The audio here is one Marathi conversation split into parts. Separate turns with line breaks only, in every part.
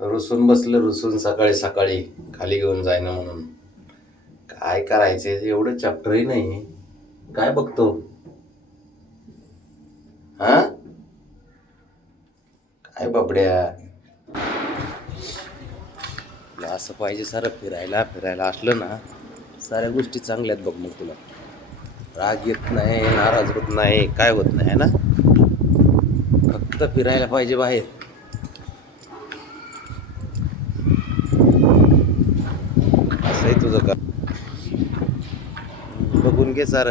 रुसून बसलं रुसून सकाळी सकाळी खाली घेऊन जायना म्हणून. काय करायचे? एवढं चॅप्टरही नाही. काय बघतो? हा? काय बाबड्या? असं पाहिजे सारं फिरायला फिरायला असलं ना साऱ्या गोष्टी चांगल्या आहेत बघ मग तुला. राग येत नाही नाराज होत नाही काय होत नाही ना? फक्त फिरायला पाहिजे बाहेर. आहे तुझं का? बघून घे सार.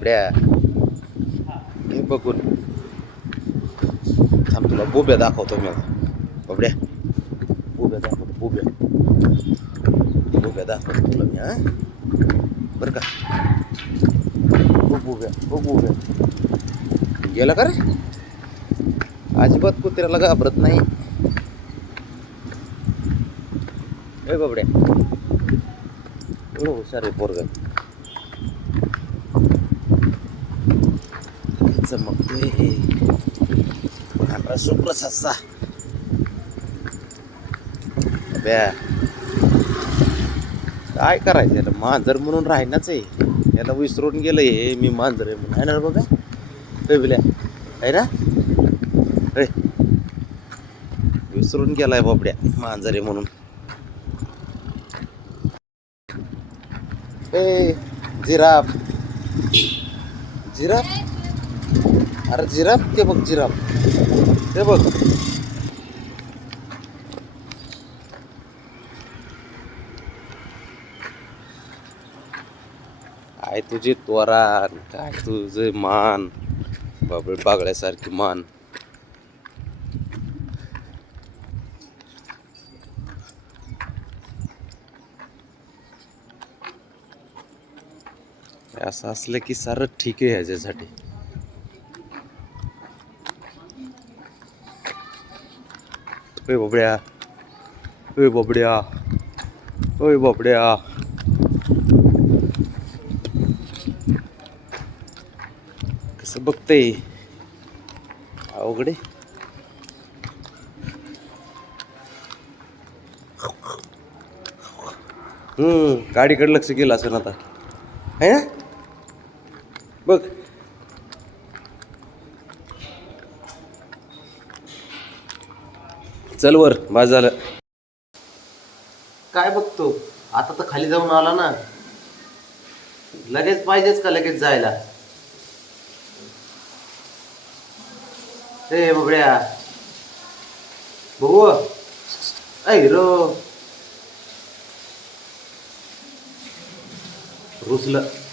बड्या हे बघून. थांब तुला बोब्या दाखवतो मी बबड्या बोब्या दाखवतो बोब्या. बोब्या दाखवतो तुला मी हा? बरं का? हो बोब्या हो बोब्या. गेला का रे? अजिबात कुत्र्याला घाबरत नाही. ए बाबड्या. हो, एवढं हुशार आहे पोरग. चमकतोय पांढरा सस्सा अबे, काय करायचं याला? मांजर म्हणून राहिनाच आहे. याला विसरून गेलं हे मी मांजर आहे म्हणून. आहे ना बघा. बेबल्या आहे ना? रे विसरून गेलाय बाबड्या. मांजर आहे म्हणून. ए जिराफ. जिराफ? अरे जिराफ ते बघ जिराफ. ते बघ. काय तुझी त्वरा काय तुझे मान? बाबळ बागड्यासारखी मान. असं असलं की सारं ठीक आहे ह्याच्यासाठी. ओय बाबड्या ओय बाबड्या ओय बाबड्या. कसं बघतंय? अवघडे. हम्म गाडीकडे लक्ष केलं असं आता. है ना? बघ चल वर बस झालं. काय बघतो? आता तर खाली जाऊन आला ना. लगेच पाहिजेच का लगेच जायला? ए बबड्या. बघू. ऐ रो. रुसलं.